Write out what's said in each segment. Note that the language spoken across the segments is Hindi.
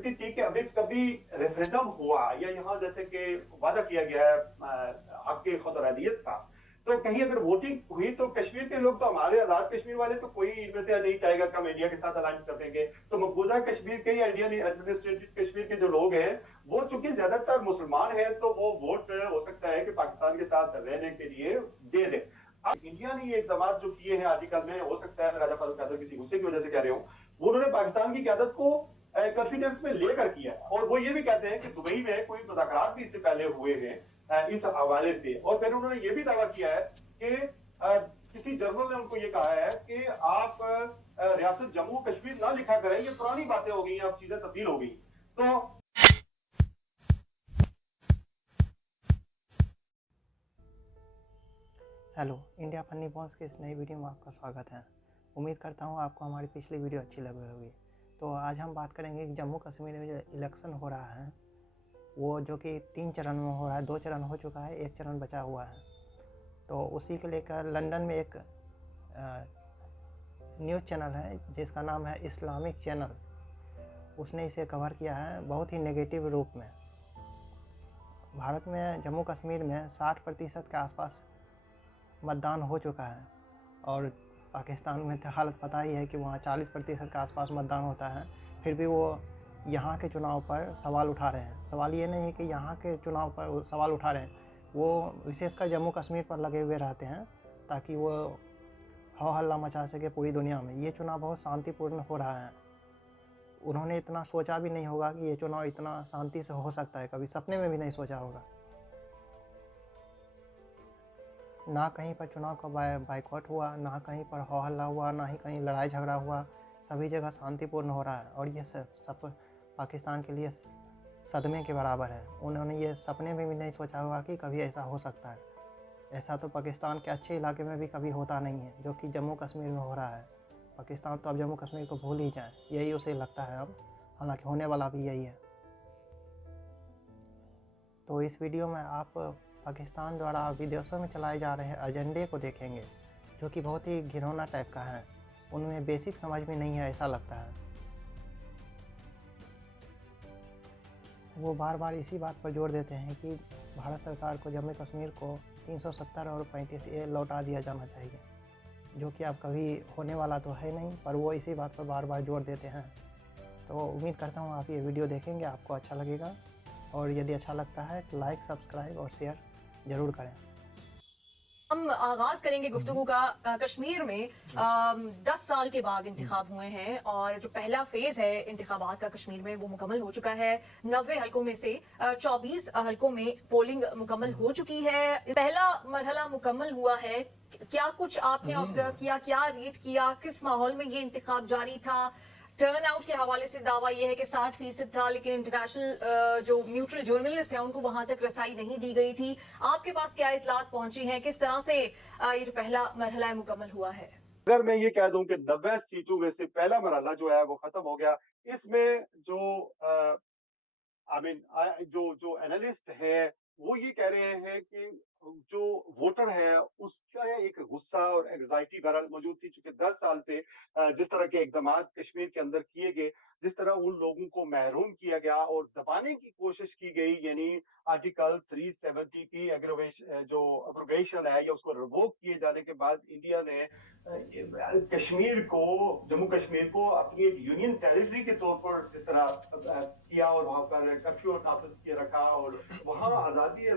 स्थिति थी कि अभी कभी रेफरेंडम हुआ या यहाँ जैसे कि वादा किया गया है हक खुद अरादियत का, तो कहीं अगर वोटिंग हुई तो कश्मीर के लोग, तो हमारे आजाद कश्मीर वाले तो कोई इनमें से नहीं चाहेगा कि हम इंडिया के साथ अलायंस कर देंगे। तो मकबूजा कश्मीर के या इंडियन एडमिनिस्ट्रेटिव कश्मीर के जो लोग हैं वो चूंकि ज्यादातर मुसलमान हैं, तो वो वोट हो सकता है कि पाकिस्तान के साथ रहने के लिए दे दे। अब इंडिया ने ये इकदाम जो किए हैं आर्टिकल में, हो सकता है राजा फारूक कादर किसी गुस्से की वजह से कह रहे हो, वो उन्होंने पाकिस्तान की क्यादत को कॉन्फिडेंस में लेकर किया है। और वो ये भी कहते हैं कि दुबई में कोई मुज़ाकरात भी इससे पहले हुए हैं इस हवाले से। और फिर उन्होंने ये भी दावा किया है कि किसी जर्नल ने उनको ये कहा है कि आप रियासत जम्मू कश्मीर ना लिखा करें, ये पुरानी बातें हो गई, अब चीजें तब्दील हो गई। तो हेलो, इंडिया फनी बॉन्स के इस नई वीडियो में आपका स्वागत है। उम्मीद करता हूँ आपको हमारी पिछली वीडियो अच्छी लगी होगी। तो आज हम बात करेंगे कि जम्मू कश्मीर में जो इलेक्शन हो रहा है वो जो कि 3 चरण में हो रहा है, 2 चरण हो चुका है, 1 चरण बचा हुआ है। तो उसी को लेकर लंदन में एक न्यूज़ चैनल है जिसका नाम है इस्लामिक चैनल, उसने इसे कवर किया है बहुत ही नेगेटिव रूप में। भारत में जम्मू कश्मीर में 60% के आसपास मतदान हो चुका है और पाकिस्तान में तो हालत पता ही है कि वहाँ 40% के आसपास मतदान होता है। फिर भी वो यहाँ के चुनाव पर सवाल उठा रहे हैं। सवाल ये नहीं है कि यहाँ के चुनाव पर सवाल उठा रहे हैं, वो विशेषकर जम्मू कश्मीर पर लगे हुए रहते हैं ताकि वो हो हल्ला मचा सके पूरी दुनिया में। ये चुनाव बहुत शांतिपूर्ण हो रहा है। उन्होंने इतना सोचा भी नहीं होगा कि ये चुनाव इतना शांति से हो सकता है, कभी सपने में भी नहीं सोचा होगा। ना कहीं पर चुनाव का बाइकआउट हुआ, ना कहीं पर हो हल्ला हुआ, ना ही कहीं लड़ाई झगड़ा हुआ। सभी जगह शांतिपूर्ण हो रहा है और ये सब पाकिस्तान के लिए सदमे के बराबर है। उन्होंने ये सपने में भी नहीं सोचा होगा कि कभी ऐसा हो सकता है। ऐसा तो पाकिस्तान के अच्छे इलाके में भी कभी होता नहीं है जो कि जम्मू कश्मीर में हो रहा है। पाकिस्तान तो अब जम्मू कश्मीर को भूल ही जाए, यही उसे लगता है अब, हालांकि होने वाला भी यही है। तो इस वीडियो में आप पाकिस्तान द्वारा विदेशों में चलाए जा रहे एजेंडे को देखेंगे जो कि बहुत ही घिनौना टाइप का है। उनमें बेसिक समझ में नहीं है ऐसा लगता है। वो बार बार इसी बात पर जोर देते हैं कि भारत सरकार को जम्मू कश्मीर को 370 और 35A लौटा दिया जाना चाहिए, जो कि अब कभी होने वाला तो है नहीं, पर वो इसी बात पर बार बार जोर देते हैं। तो उम्मीद करता हूँ आप ये वीडियो देखेंगे, आपको अच्छा लगेगा। और यदि अच्छा लगता है तो लाइक, सब्सक्राइब और शेयर ज़रूर करें। हम आगाज करेंगे गुफ्तगू का कश्मीर में 10 साल के बाद इंतखाब हुए हैं और जो पहला फेज है इंतखाबात का कश्मीर में वो मुकम्मल हो चुका है। 90 हलकों में से 24 हलकों में पोलिंग मुकम्मल हो चुकी है। पहला मरहला मुकम्मल हुआ है। क्या कुछ आपने ऑब्जर्व किया, क्या रीड किया, किस माहौल में ये इंतखाब जारी था? टर्न आउट के हवाले से दावा यह है कि 60% था, लेकिन इंटरनेशनल जो न्यूट्रल जर्नलिस्ट हैं उनको वहां तक रसाई नहीं दी गई थी। आपके पास क्या इतलात पहुंची हैं, किस तरह से ये जो पहला मरहला मुकम्मल हुआ है? अगर मैं ये कह दूं कि 90 सीटों में से पहला मरहला जो है वो खत्म हो गया, इसमें जो आई मीन जो जो एनालिस्ट है वो ये कह रहे हैं कि जो वोटर है उसका एक गुस्सा और एग्जाइटी बहरहाल मौजूद थी, चूंकि 10 साल से जिस तरह के इकदाम कश्मीर के अंदर किए गए, जिस तरह उन लोगों को महरूम किया गया और दबाने की कोशिश की गई, यानी आर्टिकल 370 की जो अब्रोगेशन है या उसको रिवोक किए जाने के बाद इंडिया ने कश्मीर को, जम्मू कश्मीर को अपनी एक यूनियन टेरिटरी के तौर पर जिस तरह किया और वहां पर कर्फ्यू नाफिज किया रखा और वहां आजादी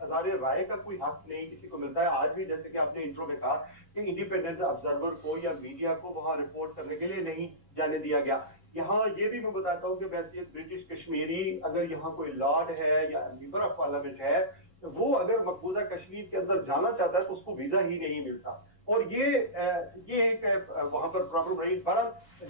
हजारे राय का कोई हक नहीं किसी को मिलता है आज भी। जैसे कि आपने इंट्रो में कहा कि इंडिपेंडेंट ऑब्जर्वर को या मीडिया को वहां रिपोर्ट करने के लिए नहीं जाने दिया गया। यहाँ ये भी मैं बताता हूँ कि वैसे ब्रिटिश कश्मीरी अगर यहाँ कोई लॉर्ड है या मेंबर ऑफ पार्लियामेंट है, वो अगर मकबूजा कश्मीर के अंदर जाना चाहता है तो उसको वीजा ही नहीं मिलता। और ये एक वहां पर प्रॉब्लम रही। पर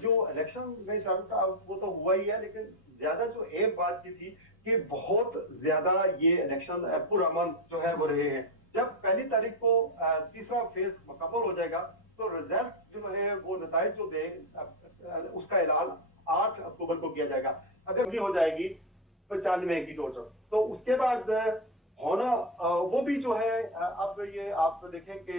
जो इलेक्शन में था वो तो हुआ ही है, लेकिन ज्यादा जो एक बात की थी कि बहुत ज्यादा ये इलेक्शन पुरअमन जो है वो रहे हैं। जब पहली तारीख को तीसरा फेज मुकम्मल हो जाएगा तो रिजल्ट जो है वो नताइज जो दे उसका ऐलान 8 अक्टूबर को किया जाएगा। अगर भी हो जाएगी 95 की टोटल, तो उसके बाद होना वो भी जो है अब ये आप देखें कि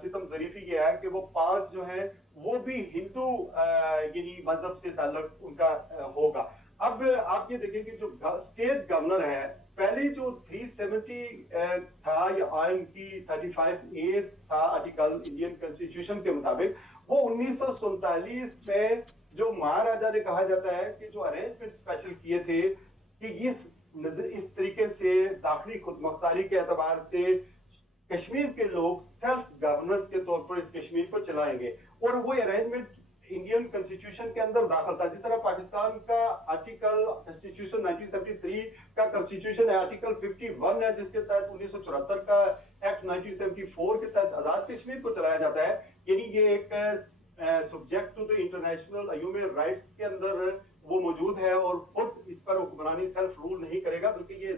सितम जरीफी ये है कि वो 5 जो है वो भी हिंदू यानी मजहब से ताल्लुक उनका होगा। अब आप ये देखें कि जो स्टेट गवर्नर है, पहले जो 370 था या आयन की 35A था आर्टिकल इंडियन कॉन्स्टिट्यूशन के मुताबिक, वो 1947 में जो महाराजा ने कहा जाता है कि जो अरेंजमेंट स्पेशल किए थे कि इस तरीके से दाखिली खुदमुख्तारी के एतबार से कश्मीर के लोग सेल्फ गवर्नेंस के तौर पर इस कश्मीर को चलाएंगे, और वो अरेंजमेंट इंडियन कॉन्स्टिट्यूशन के अंदर दाखिल था। जिस तरह पाकिस्तान का आर्टिकल कॉन्स्टिट्यूशन 1973 का कॉन्स्टिट्यूशन है, आर्टिकल 51 है जिसके तहत 1974 का एक्ट 1974 के तहत आजाद कश्मीर को चलाया जाता है। यानी ये एक subject to the international human rights के अंदर वो मौजूद है, और खुद इस पर हुक्मरानी सेल्फ रूल नहीं करेगा, बल्कि ये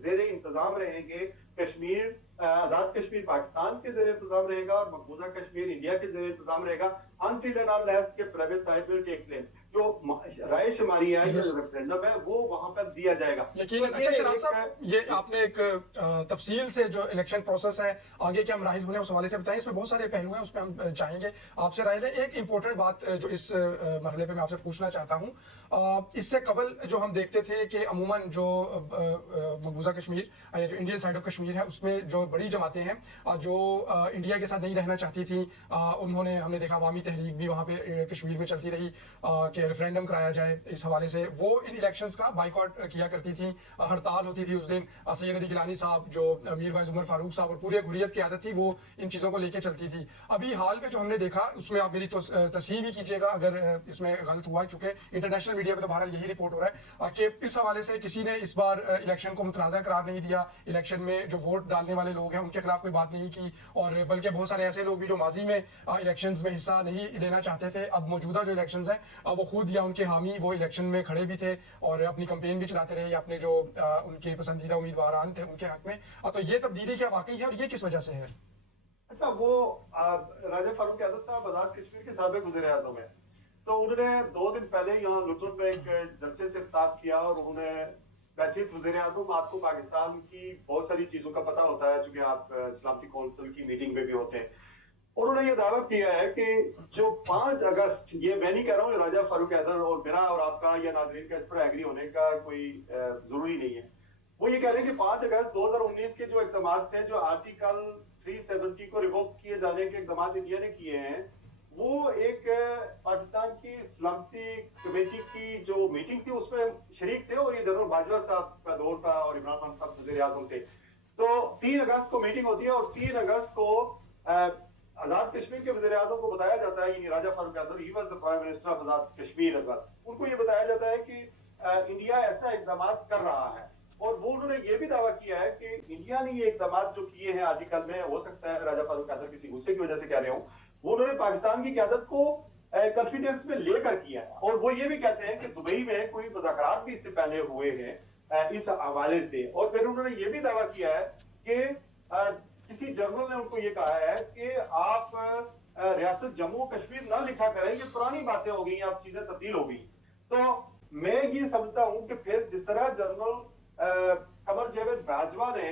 जेर इंतजाम रहेंगे कश्मीर, आजाद कश्मीर पाकिस्तान के जेर इंतजाम रहेगा और मकबूजा कश्मीर इंडिया के जेर इंतजाम रहेगा until and unless के प्लेबिसाइट will take place। जो राय शुमारी है, जो रेफरेंडम है, वो वहां पर दिया जाएगा। यकीनन। अच्छा शहनाज साहब, ये आपने एक तफसील से जो इलेक्शन प्रोसेस है आगे क्या मराहिल होने उस हवाले से बताएं। इसमें बहुत सारे पहलू हैं, उस पर हम चाहेंगे आपसे राय लें। एक इंपॉर्टेंट बात जो इस मरहले पे मैं आपसे पूछना चाहता हूँ, इससे कबल जो हम देखते थे कि अमूमन जो मकबूजा कश्मीर या जो इंडियन साइड ऑफ कश्मीर है उसमें जो बड़ी जमातें हैं जो इंडिया के साथ नहीं रहना चाहती थी, उन्होंने, हमने देखा अवामी तहरीक भी वहाँ पे कश्मीर में चलती रही कि रेफरेंडम कराया जाए इस हवाले से। वो इन इलेक्शंस का बाइकआउट किया करती थी, हड़ताल होती थी उस दिन। सैयद अली गिलानी साहब, जो मीर वाइज उमर फारूक साहब और पूरी हुर्रियत की आदत थी, वो इन चीज़ों को लेकर चलती थी। अभी हाल में जो हमने देखा उसमें आप मेरी तो तस्हीह भी कीजिएगा अगर इसमें गलत हुआ, चूंकि इंटरनेशनल मीडिया में तो बहरहाल यही रिपोर्ट हो रहा है कि इस हवाले से किसी ने इस बार इलेक्शन को मुतनाज़ा करार नहीं दिया। इलेक्शन में जो वोट डालने वाले लोग हैं उनके खिलाफ कोई बात नहीं की, और बल्कि बहुत सारे ऐसे लोग भी जो माजी में इलेक्शंस में हिस्सा नहीं लेना चाहते थे, अब मौजूदा जो इलेक्शंस हैं वो खुद या उनके हामी वो इलेक्शन में खड़े भी थे और अपनी कंपेन भी चलाते रहे, या अपने जो उनके पसंदीदा उम्मीदवार थे उनके हक में। तो ये तब्दीली क्या वाकई है और ये किस वजह से है? अच्छा, वो राजा फारूक यादव साहब आजाद कश्मीर के साबिक वज़ीर आज़म है, तो उन्होंने 2 दिन पहले यहाँ लुटन में एक जलसे से खिताब किया, और उन्होंने बैठित वज़ीर आज़म, आपको पाकिस्तान की बहुत सारी चीजों का पता होता है चूंकि आप सलामती कौंसिल की मीटिंग में भी होते हैं। उन्होंने ये दावा किया है कि जो 5 अगस्त, ये मैं नहीं कह रहा हूँ राजा फारूक हैदर और मेरा और आपका या नाज़रीन का इस पर एग्री होने का कोई जरूरी नहीं है, वो ये कह रहे हैं कि 5 अगस्त 2019 के जो इक़दाम थे, जो आर्टिकल 370 को रिवोक किए जाने के इक़दाम इंडिया ने किए हैं, वो एक पाकिस्तान की सलामती कमेटी की जो मीटिंग थी उसमें शरीक थे, और ये जनरल बाजवा साहब का दौर था और इमरान खान साहब वज़ीर आज़म थे। तो 3 अगस्त को मीटिंग होती है, और 3 अगस्त को आजाद कश्मीर के वज़ीर आज़म को बताया जाता है, यानी Raja Farooq Yadav, he was the prime minister of Azad Kashmir as well, उनको ये बताया जाता है कि इंडिया ऐसा इक़दाम कर रहा है, और वो उन्होंने ये भी दावा किया है कि इंडिया ने ये इक़दाम जो किए हैं आर्टिकल में, हो सकता है राजा फारूक यादव किसी गुस्से की वजह से कह रहे हो, वो उन्होंने पाकिस्तान की क़यादत को कॉन्फिडेंस में लेकर किया है। और वो ये भी कहते हैं कि दुबई में कोई मुज़ाकरात भी इससे पहले हुए हैं इस हवाले से, और फिर उन्होंने ये भी दावा किया है कि किसी जनरल ने उनको ये कहा है कि आप रियासत जम्मू कश्मीर ना लिखा करें, ये पुरानी बातें हो गई, अब चीजें तब्दील हो गई। तो मैं ये समझता हूं कि फिर जिस तरह जनरल कमर जावेद बाजवा ने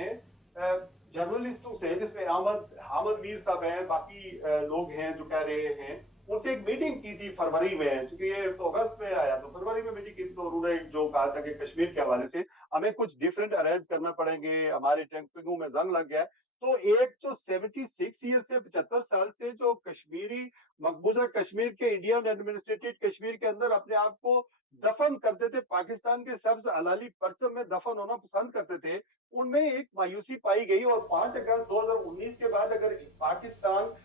जर्नलिस्टों से, जिसमें हामिद मीर साहब हैं, बाकी लोग हैं जो कह रहे हैं, उनसे एक मीटिंग की थी फरवरी में, क्योंकि ये तो अगस्त में आया, तो फरवरी में मीटिंग की थी, तो उन्होंने जो कहा था कि कश्मीर के हवाले से हमें कुछ डिफरेंट अरेंज करना पड़ेंगे, हमारे टैंकिंगों में जंग लग गया है। तो एक जो 76 ईयर से 75 साल से जो कश्मीरी मकबूजा कश्मीर के इंडियन एडमिनिस्ट्रेटेड कश्मीर के अंदर अपने आप को दफन करते थे, पाकिस्तान के सबसे हलाली परचम में दफन होना पसंद करते थे, उनमें एक मायूसी पाई गई। और 5 अगस्त 2019 के बाद अगर पाकिस्तान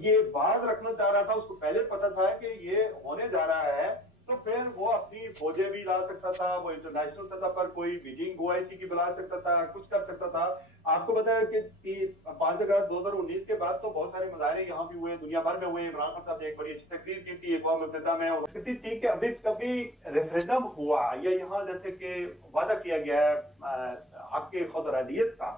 ये बात रखना चाह रहा था, उसको पहले पता था कि ये होने जा रहा है, तो फिर वो अपनी फौजें भी ला सकता था, वो इंटरनेशनल सतह पर कोई मीटिंग OIC की बुला सकता था, कुछ कर सकता था। आपको पता है कि 5 अगस्त 2019 के बाद तो बहुत सारे मुजाहरे यहाँ भी हुए, दुनिया भर में हुए। इमरान खान साहब ने एक बड़ी अच्छी तकरीर की थी अक़वाम मुत्तहिदा में, और कहती थी कि अभी कभी रेफरेंडम हुआ या यहाँ जैसे कि वादा किया गया है हक के खुदरानियत का,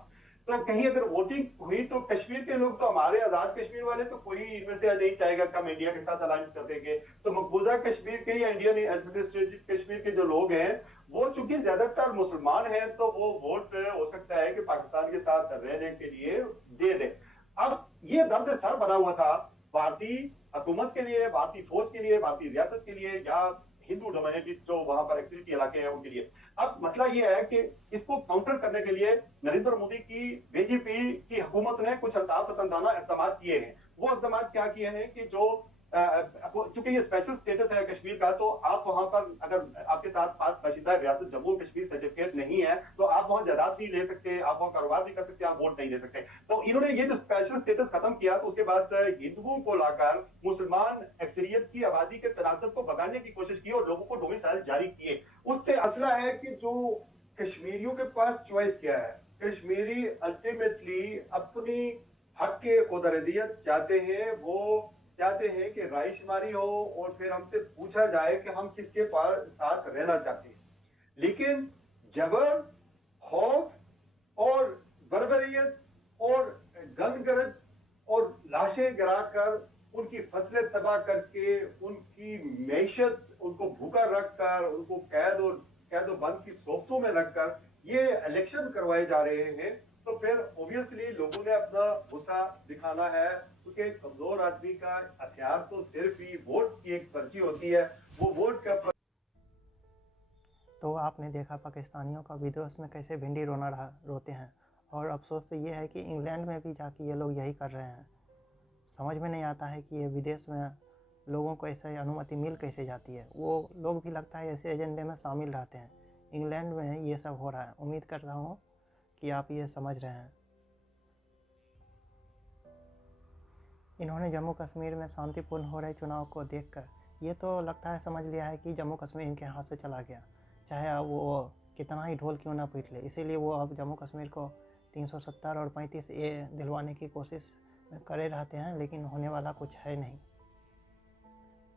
तो कहीं अगर वोटिंग हुई तो कश्मीर के लोग, तो हमारे आजाद कश्मीर वाले तो कोई इनमें से नहीं चाहेगा कि हम इंडिया के साथ अलायंस कर देंगे। तो मकबूजा कश्मीर के या इंडियन एडमिनिस्ट्रेटिव कश्मीर के जो लोग हैं, वो चूंकि ज्यादातर मुसलमान हैं, तो वो वोट हो सकता है कि पाकिस्तान के साथ रहने के लिए दे दें। अब ये दर्द सर बना हुआ था भारतीय हुकूमत के लिए, भारतीय फौज के लिए, भारतीय रियासत के लिए, या हिंदू डोमिनेटेड जो वहां पर एक्चुअली इलाके हैं उनके लिए। अब मसला ये है कि इसको काउंटर करने के लिए नरेंद्र मोदी की बीजेपी की हुकूमत ने कुछ अल्ताफ पसंदाना इकदाम किए हैं। वो इकदाम क्या किए हैं कि जो चूंकि ये स्पेशल स्टेटस है कश्मीर का, तो आप वहां पर अगर आपके साथ पास बाशिंदा रियासत जम्मू कश्मीर सर्टिफिकेट नहीं है तो आप वहां जायदाद नहीं ले सकते, आप वहां कारोबार नहीं कर सकते, आप वोट नहीं दे सकते। तो इन्होंने ये जो स्पेशल स्टेटस खत्म किया तो उसके बाद हिंदुओं को लाकर मुसलमान अक्सरियत की आबादी के तनासब को भगाने की कोशिश की और लोगों को डोमिसाइल जारी किए। उससे असला है कि जो कश्मीरियों के पास चॉइस क्या है, कश्मीरी अल्टीमेटली अपनी हक के खुदरदियत चाहते हैं। वो चाहते हैं कि रायशुमारी हो और फिर हमसे पूछा जाए कि हम किसके पास साथ रहना चाहते हैं। लेकिन जबर, खौफ और बर्बरियत और गंदगरज और लाशें गिराकर उनकी फसलें तबाह करके उनकी मैशत उनको भूखा रखकर उनको कैद और बंद की सोबतों में रखकर ये इलेक्शन करवाए जा रहे हैं। तो फिर ऑब्वियसली लोगों ने अपना गुस्सा दिखाना है, क्योंकि कमजोर आदमी का हथियार तो सिर्फ ही वोट की एक पर्ची होती है। वो वोट का तो आपने देखा पाकिस्तानियों का विदेश में कैसे भिंडी रोते हैं, और अफसोस तो ये है कि इंग्लैंड में भी जाके ये लोग यही कर रहे हैं। समझ में नहीं आता है कि ये विदेश में लोगों को ऐसे अनुमति मिल कैसे जाती है। वो लोग भी लगता है ऐसे एजेंडे में शामिल रहते हैं। इंग्लैंड में ये सब हो रहा है। उम्मीद करता हूँ कि आप ये समझ रहे हैं। इन्होंने जम्मू कश्मीर में शांतिपूर्ण हो रहे चुनाव को देखकर ये तो लगता है समझ लिया है कि जम्मू कश्मीर इनके हाथ से चला गया, चाहे अब वो कितना ही ढोल क्यों ना पीट ले। इसीलिए वो अब जम्मू कश्मीर को 370 और 35A दिलवाने की कोशिश करे रहते हैं, लेकिन होने वाला कुछ है नहीं।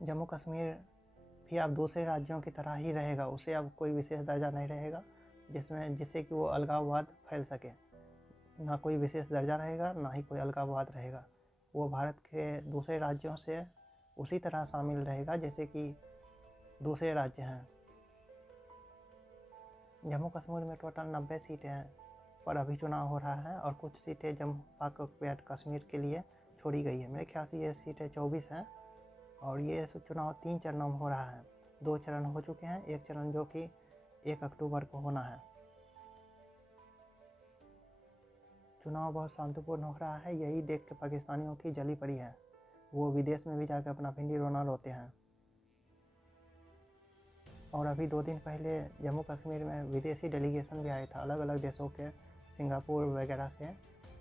जम्मू कश्मीर भी अब दूसरे राज्यों की तरह ही रहेगा। उसे अब कोई विशेष दर्जा नहीं रहेगा जिससे कि वो अलगाववाद फैल सके। ना कोई विशेष दर्जा रहेगा, ना ही कोई अलगाववाद रहेगा। वो भारत के दूसरे राज्यों से उसी तरह शामिल रहेगा जैसे कि दूसरे राज्य हैं। जम्मू कश्मीर में टोटल 90 सीटें हैं, पर अभी चुनाव हो रहा है और कुछ सीटें जम्मू पाक ऑक्युपाइड कश्मीर के लिए छोड़ी गई है। मेरे ख्याल से ये सीटें 24 हैं और ये चुनाव 3 चरणों में हो रहा है। 2 चरण हो चुके हैं, एक चरण जो कि 1 अक्टूबर को होना है। चुनाव बहुत शांतिपूर्ण हो रहा है। यही देख के पाकिस्तानियों की जली पड़ी है। वो विदेश में भी जाकर अपना भिंडी रोते हैं। और अभी 2 दिन पहले जम्मू कश्मीर में विदेशी डेलीगेशन भी आया था, अलग अलग देशों के, सिंगापुर वगैरह से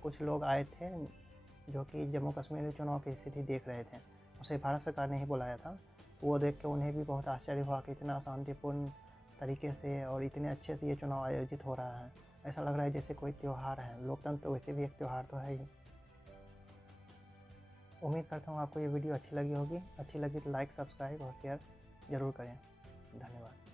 कुछ लोग आए थे जो कि जम्मू कश्मीर में चुनाव की स्थिति देख रहे थे। उसे भारत सरकार ने ही बुलाया था। वो देख के उन्हें भी बहुत आश्चर्य हुआ कि इतना शांतिपूर्ण तरीके से और इतने अच्छे से ये चुनाव आयोजित हो रहा है। ऐसा लग रहा है जैसे कोई त्यौहार है। लोकतंत्र तो वैसे भी एक त्यौहार तो है ही। उम्मीद करता हूँ आपको ये वीडियो अच्छी लगी होगी। अच्छी लगी तो लाइक, सब्सक्राइब और शेयर ज़रूर करें। धन्यवाद।